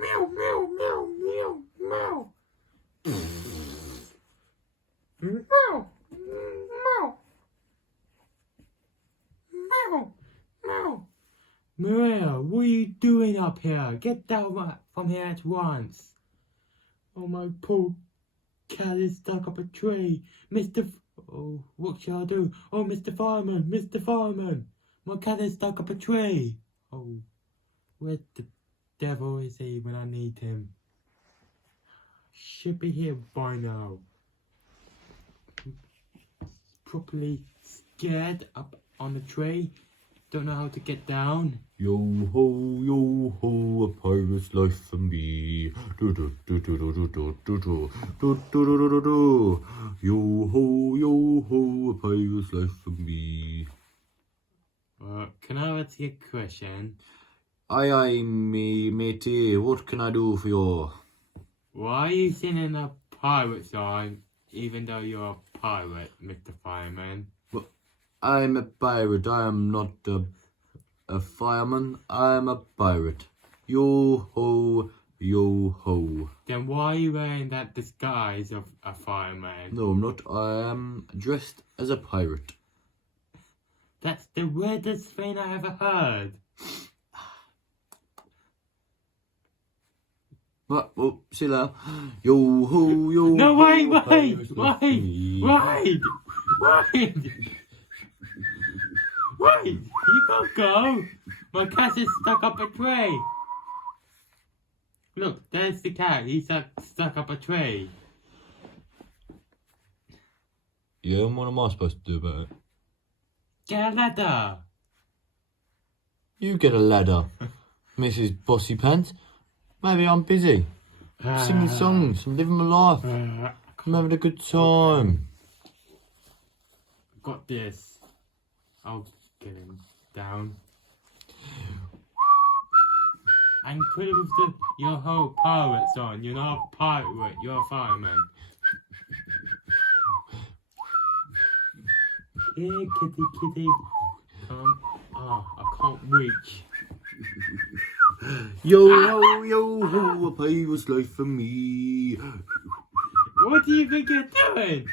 Meow, meow, meow, meow, meow. Meow, meow, meow, meow. Maria, what are you doing up here? Get down from here at once. Oh, my poor cat is stuck up a tree. Oh, what shall I do? Oh, Mr. Fireman, Mr. Fireman. My cat is stuck up a tree. Oh, where the devil is he when I need him? Should be here by now. Properly scared up on the tree. Don't know how to get down. Yo ho, a pirate's life for me. Do do do do do do do do do do do do do do. Yo ho, a pirate's life for me. Can I ask you a question? Aye, me matey. What can I do for you? Why are you singing a pirate song even though you're a pirate, Mr. Fireman? I'm a pirate. I am not a fireman. I am a pirate. Yo ho, yo ho. Then why are you wearing that disguise of a fireman? No, I'm not. I am dressed as a pirate. That's the weirdest thing I ever heard. What? Oh, see you later. Yo ho, yo. No, ho, wait. Wait, you can't go. My cat is stuck up a tree. Look, there's the cat. He's stuck up a tree. Yeah, and what am I supposed to do about it? Get a ladder. You get a ladder, Mrs. Bossy Pants. Maybe I'm busy. Singing songs, I'm living my life. I'm having a good time. Got this. I'll get him down. And could with your whole pirates on. You're not a pirate, you're a fireman. Here, kitty. Come. I can't reach. Yo ho, a pirate's life for me. What do you think you're doing?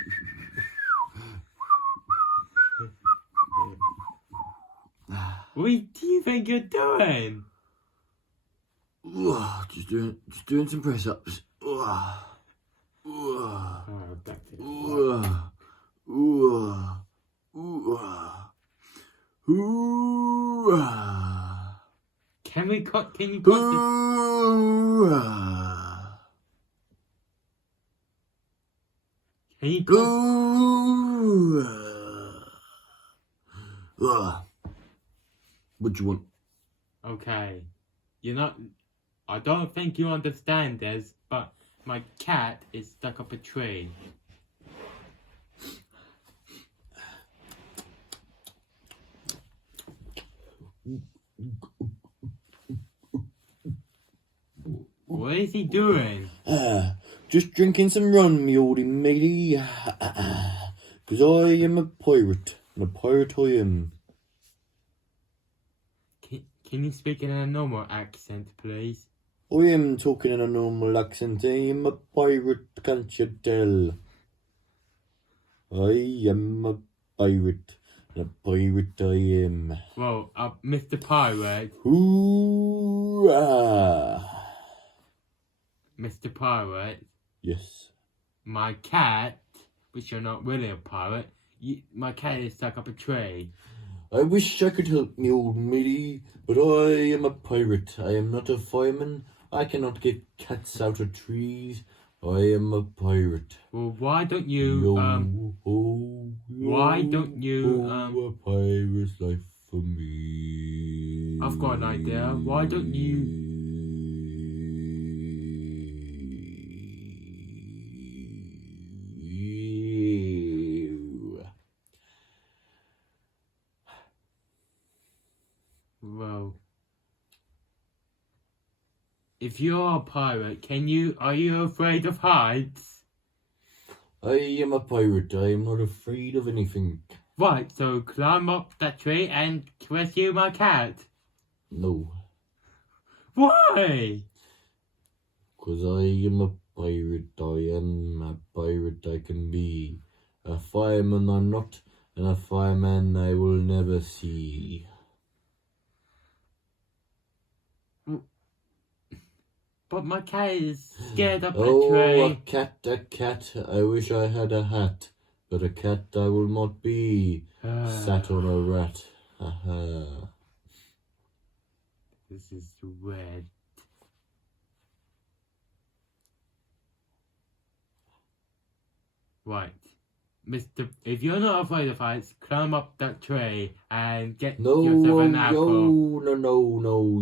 What do you think you're doing? Just doing some press ups. Oh, that's it. Can you cut this? Can you cut? What do you want? Okay. You're not... I don't think you understand this, but my cat is stuck up a tree. What is he doing? Just drinking some rum, me oldie matey. 'Cause I am a pirate, and a pirate I am. Can you speak in a normal accent, please? I am talking in a normal accent. I am a pirate, can't you tell? I am a pirate, and a pirate I am. Well, Mr. Pirate. Hoorah! Mr. Pirate. Yes. My cat, which you're not really a pirate, my cat is stuck up a tree. I wish I could help me, old matey, but I am a pirate. I am not a fireman. I cannot get cats out of trees. I am a pirate. Well, why don't you, a pirate's life for me. I've got an idea. Why don't you... Well, if you're a pirate, are you afraid of heights? I am a pirate. I am not afraid of anything. Right, so climb up that tree and rescue my cat. No. Why? 'Cause I am a pirate, I am a pirate I can be. A fireman I'm not, and a fireman I will never see. But my cat is scared of the Oh, tray. a cat, I wish I had a hat. But a cat I will not be, sat on a rat. Ha. This is weird. Right. Mister, if you're not afraid of heights, climb up that tree and get yourself an apple.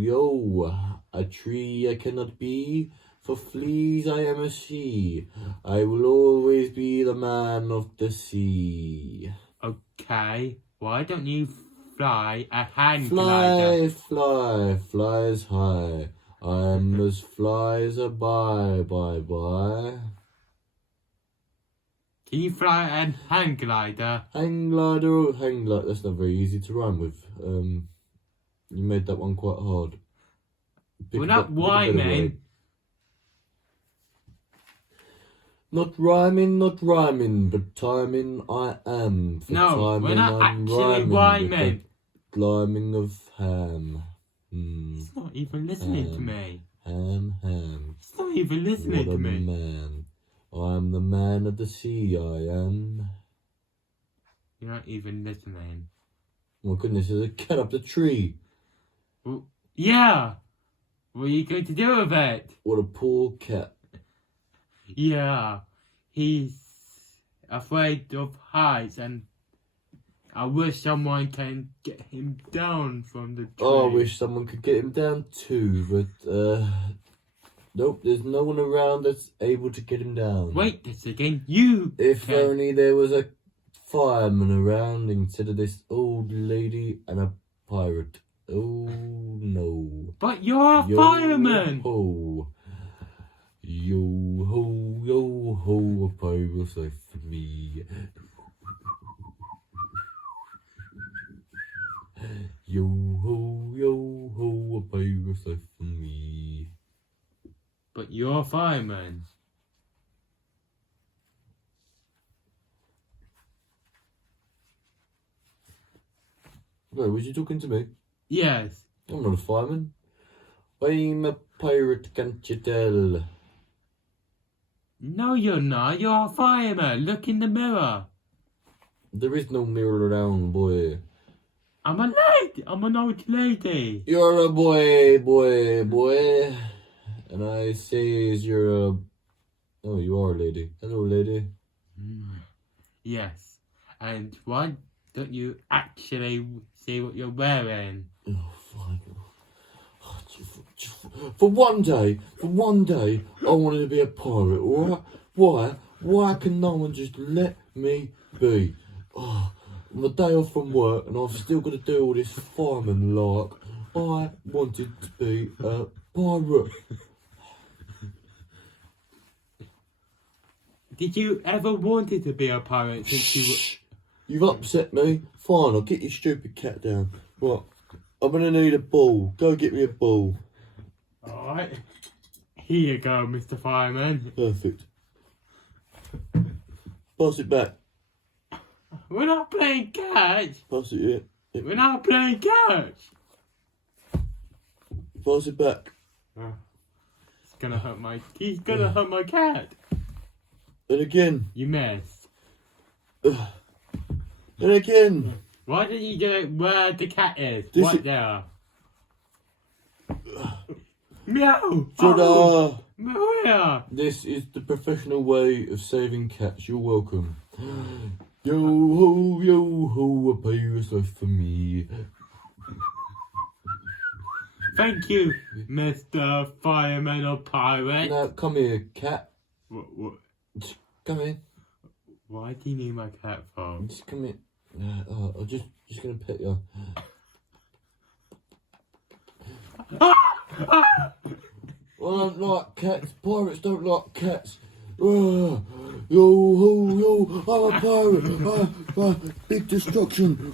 Yo. A tree I cannot be, for fleas I am a she. I will always be the man of the sea. Okay, why don't you fly a hang glider? Fly as high. I am as fly as a bye. Can you fly a hang glider? Hang glider, that's not very easy to rhyme with. You made that one quite hard. We're not rhyming. Not rhyming, but timing I am. For No, timing we're not I'm actually rhyming. The gliming of ham. He's not even listening to me. Ham. He's not even listening What to a me. man. I am the man of the sea, I am. You're not even listening. Oh my goodness, there's a cat up the tree. Well, yeah. What are you going to do with it? What a poor cat. Yeah. He's afraid of heights, and I wish someone can get him down from the tree. Oh, I wish someone could get him down too, but nope, there's no one around that's able to get him down. Wait a second, you If can. only there was a fireman around instead of this old lady and a pirate. Oh no. But you're a fireman! Ho. Yo ho, a pirate's life for me. Yo ho, a pirate's life for me. But you're a fireman. No, was you talking to me? Yes. I'm not a fireman. I'm a pirate, can't you tell? No, you're not. You're a fireman. Look in the mirror. There is no mirror around, boy. I'm a lady. I'm an old lady. You're a boy. And I say you're a... Oh, you are a lady. Hello, lady. Yes. And why don't you actually see what you're wearing? Oh, fine. For one day, I wanted to be a pirate, alright? Why can no one just let me be? Oh, I'm a day off from work and I've still got to do all this fireman lark. I wanted to be a pirate. Did you ever wanted to be a pirate since you were... You've upset me. Fine, I'll get your stupid cat down. Right, I'm gonna need a ball. Go get me a ball. Alright. Here you go, Mr. Fireman. Perfect. Pass it back. We're not playing catch. Pass it here. Yep. We're not playing catch. Pass it back. He's gonna hurt my cat. And again. You missed. And again. Why didn't you do it where the cat is? This Right is... there. Meow! Ta-da! Oh, Maria! This is the professional way of saving cats. You're welcome. Yo ho, a pirate's life for me. Thank you, Mr. Fireman or Pirate. Now, come here, cat. What? Come in. Why do you need my cat for? Just come in. I'm just gonna pet you. Well, I don't like cats. Pirates don't like cats. Yo ho, I'm a pirate. Big destruction.